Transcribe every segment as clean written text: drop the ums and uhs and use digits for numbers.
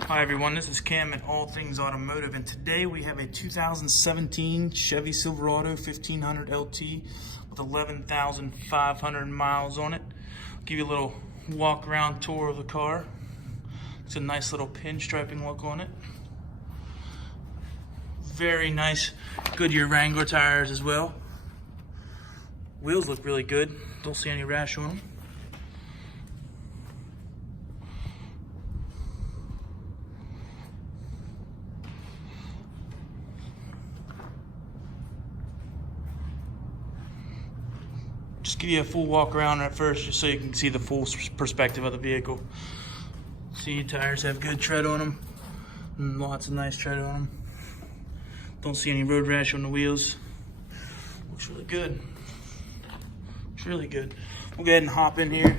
Hi everyone, this is Cam at All Things Automotive, and today we have a 2017 Chevy Silverado 1500 LT with 11,500 miles on it. I'll give you a little walk around tour of the car. It's a nice little pinstriping look on it. Very nice Goodyear Wrangler tires as well. Wheels look really good. Don't see any rash on them. Just give you a full walk around at first just so you can see the full perspective of the vehicle. See, tires have good tread on them and lots of nice tread on them. Don't see any road rash on the wheels. Looks really good. Looks really good. We'll go ahead and hop in here.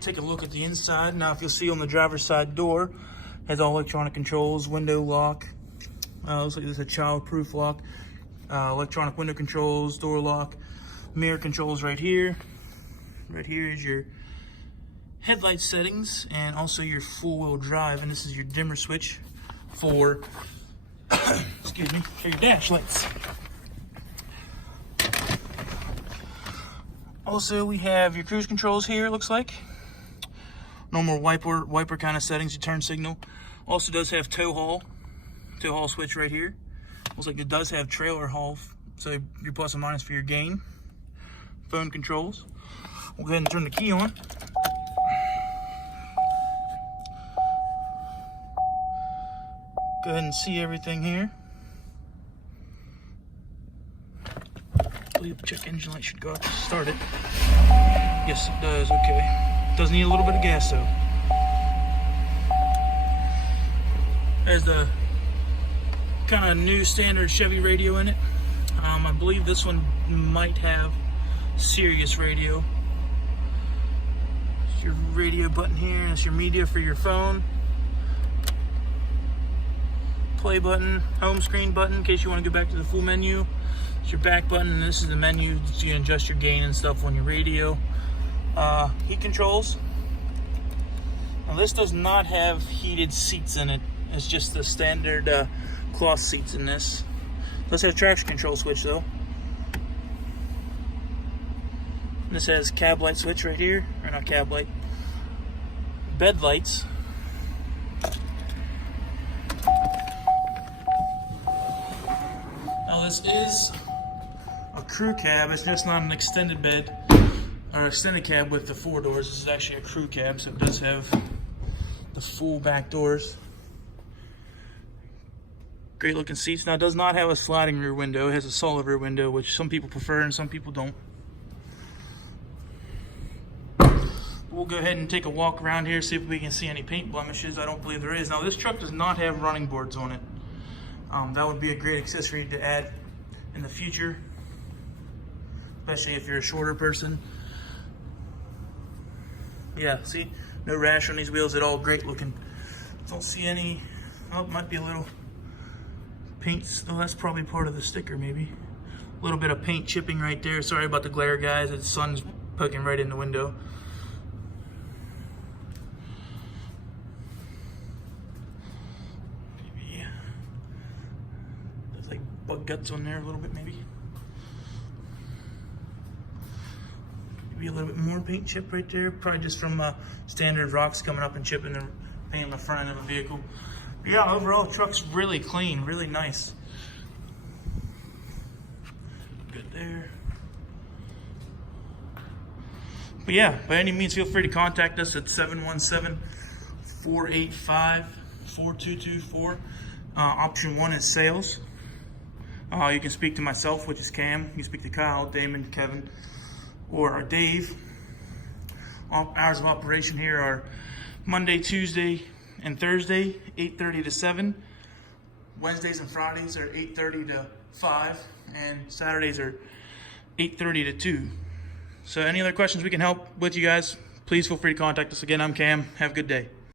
Take a look at the inside. Now, if you'll see on the driver's side door, has all electronic controls, window lock. Looks like this is a child-proof lock. Electronic window controls, door lock. Mirror controls right here. Right here is your headlight settings and also your full-wheel drive, and this is your dimmer switch for excuse me, for your dash lights. Also, we have your cruise controls here, it looks like. Normal wiper kind of settings, your turn signal. Also does have tow haul switch right here. Looks like it does have trailer haul, so your plus and minus for your gain. Phone controls. We'll go ahead and turn the key on. Go ahead and see everything here. I believe the check engine light should go up to start it. Yes, it does. Okay. Does need a little bit of gas though. There's the kind of new standard Chevy radio in it. I believe this one might have Sirius radio. It's your radio button here. That's your media for your phone. Play button, home screen button in case you want to go back to the full menu. It's your back button, and this is the menu so you can adjust your gain and stuff on your radio. Heat controls. Now this does not have heated seats in it. It's just the standard cloth seats in this. It does have traction control switch though. This has cab light switch right here, or not cab light, bed lights. Now this is a crew cab, it's just not an extended bed or extended cab with the 4 doors. This is actually a crew cab, so it does have the full back doors. Great looking seats. Now it does not have a sliding rear window, it has a solid rear window, which some people prefer and some people don't. We'll go ahead and take a walk around here, see if we can see any paint blemishes. I don't believe there is. Now this truck does not have running boards on it. That would be a great accessory to add in the future, especially if you're a shorter person. Yeah, see, no rash on these wheels at all. Great looking. Don't see any. Oh, it might be a little paint. Oh, that's probably part of the sticker, maybe. A little bit of paint chipping right there. Sorry about the glare, guys. The sun's poking right in the window. Bug guts on there a little bit, maybe a little bit more paint chip right there, probably just from standard rocks coming up and chipping the paint on the front end of a vehicle. But yeah, overall truck's really clean, really nice. Good there. But yeah, by any means, feel free to contact us at 717-485-4224. Option 1 is sales. You can speak to myself, which is Cam. You can speak to Kyle, Damon, Kevin, or Dave. Hours of operation here are Monday, Tuesday, and Thursday, 8:30 to 7. Wednesdays and Fridays are 8:30 to 5, and Saturdays are 8:30 to 2. So any other questions we can help with you guys, please feel free to contact us. Again, I'm Cam. Have a good day.